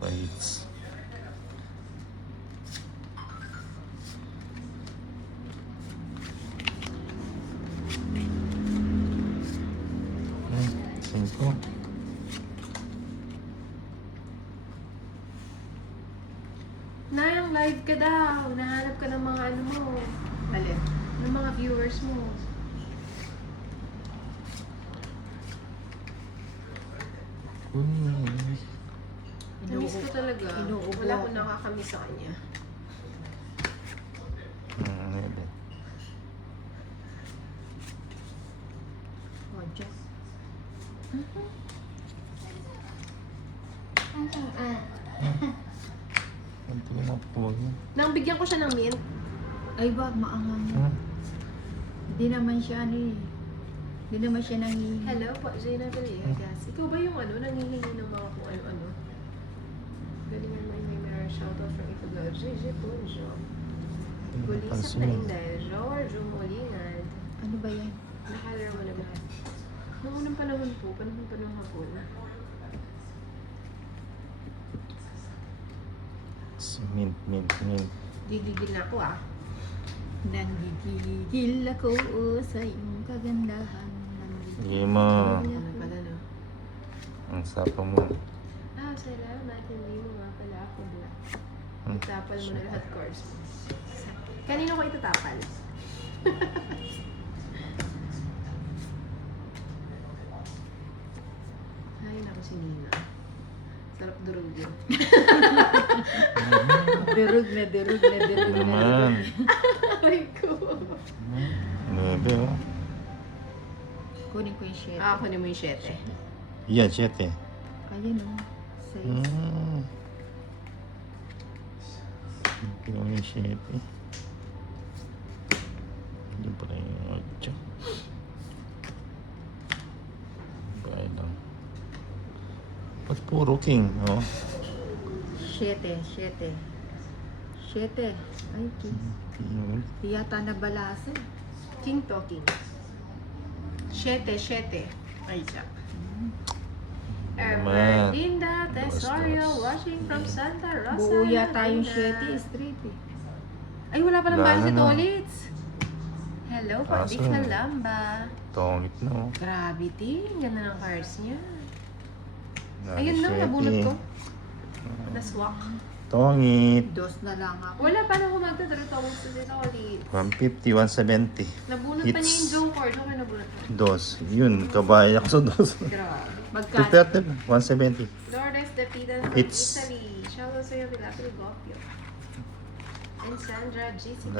Bites. Cinco. Nayang live ka daw. Nahanap ka ng mga ano mo. Alin? Ng mga viewers mo. Namiss ko talaga. Wala akong nakakamiss sa kanya. Oh, just. Ang tingin na po mo. Nang bigyan ko siya ng mint. Ay, wag, maangang mo. Hindi naman siya Hindi naman siya nangihingi. Hello po, Jaina Villegas. Ikaw ba yung ano, nangihingi ng mga kung ano-ano? Galingan mo yung may shoutout from Itugal. JJ Ponjo. Bulisap na Inday. George Molingan. Ano ba yan? Nakalaro mo na lahat. Noong unang panahon po, panahon pa ng hapon. Mint. Gigigil na ako ah. Nanggigigil ako sa iyong kagandahan. Hindi mo. Ano pala no? Ang sapa mo. Salamat. Hindi mo nga pala ako black. Itapal mo na lahat cards mo. Kanino ko itatapal? Ay, naku si Nina. Sarap durog yun. Derug na. Naman. Aray ko. 9, oh. Kunin ko yung shit. Ah, kunin mo yung 7. Yan, 7. Ayan o. 6. Tingnan mo yung 7. Hindi pala yung 8. Bahay lang. Ba't puro king, oh? 7. Ay, king. Yun. Di yata nabalasa. King to, king. 7. Ay, siya. Naman. Ermelinda Tesorio, Dos. watching from Santa Rosa. Buo yata yung Laguna. 7 straight eh. Ay, wala palang Wala bahay si na. Tolitz. Hello po, Kaso, Big Malamba. Tongit na, oh. Gravity, ang ganda ng cards niya. Nani, Ayun na, 7. nabunot ko. Naswak. Tongit. Dos na lang ako. Wala pa na kumagdadaro Tolitz si Tolitz. 150, 170. Nabunot pa niya yung Hits. Joe card. Okay, nabunot pa. Dos. Yun, kabay ako sa dos. Grabe. Magkano? 230, 170. Lourdes Depidan from Hits. Italy. Shoutout sa'yo, Pilapil Gopio. And Sandra GC.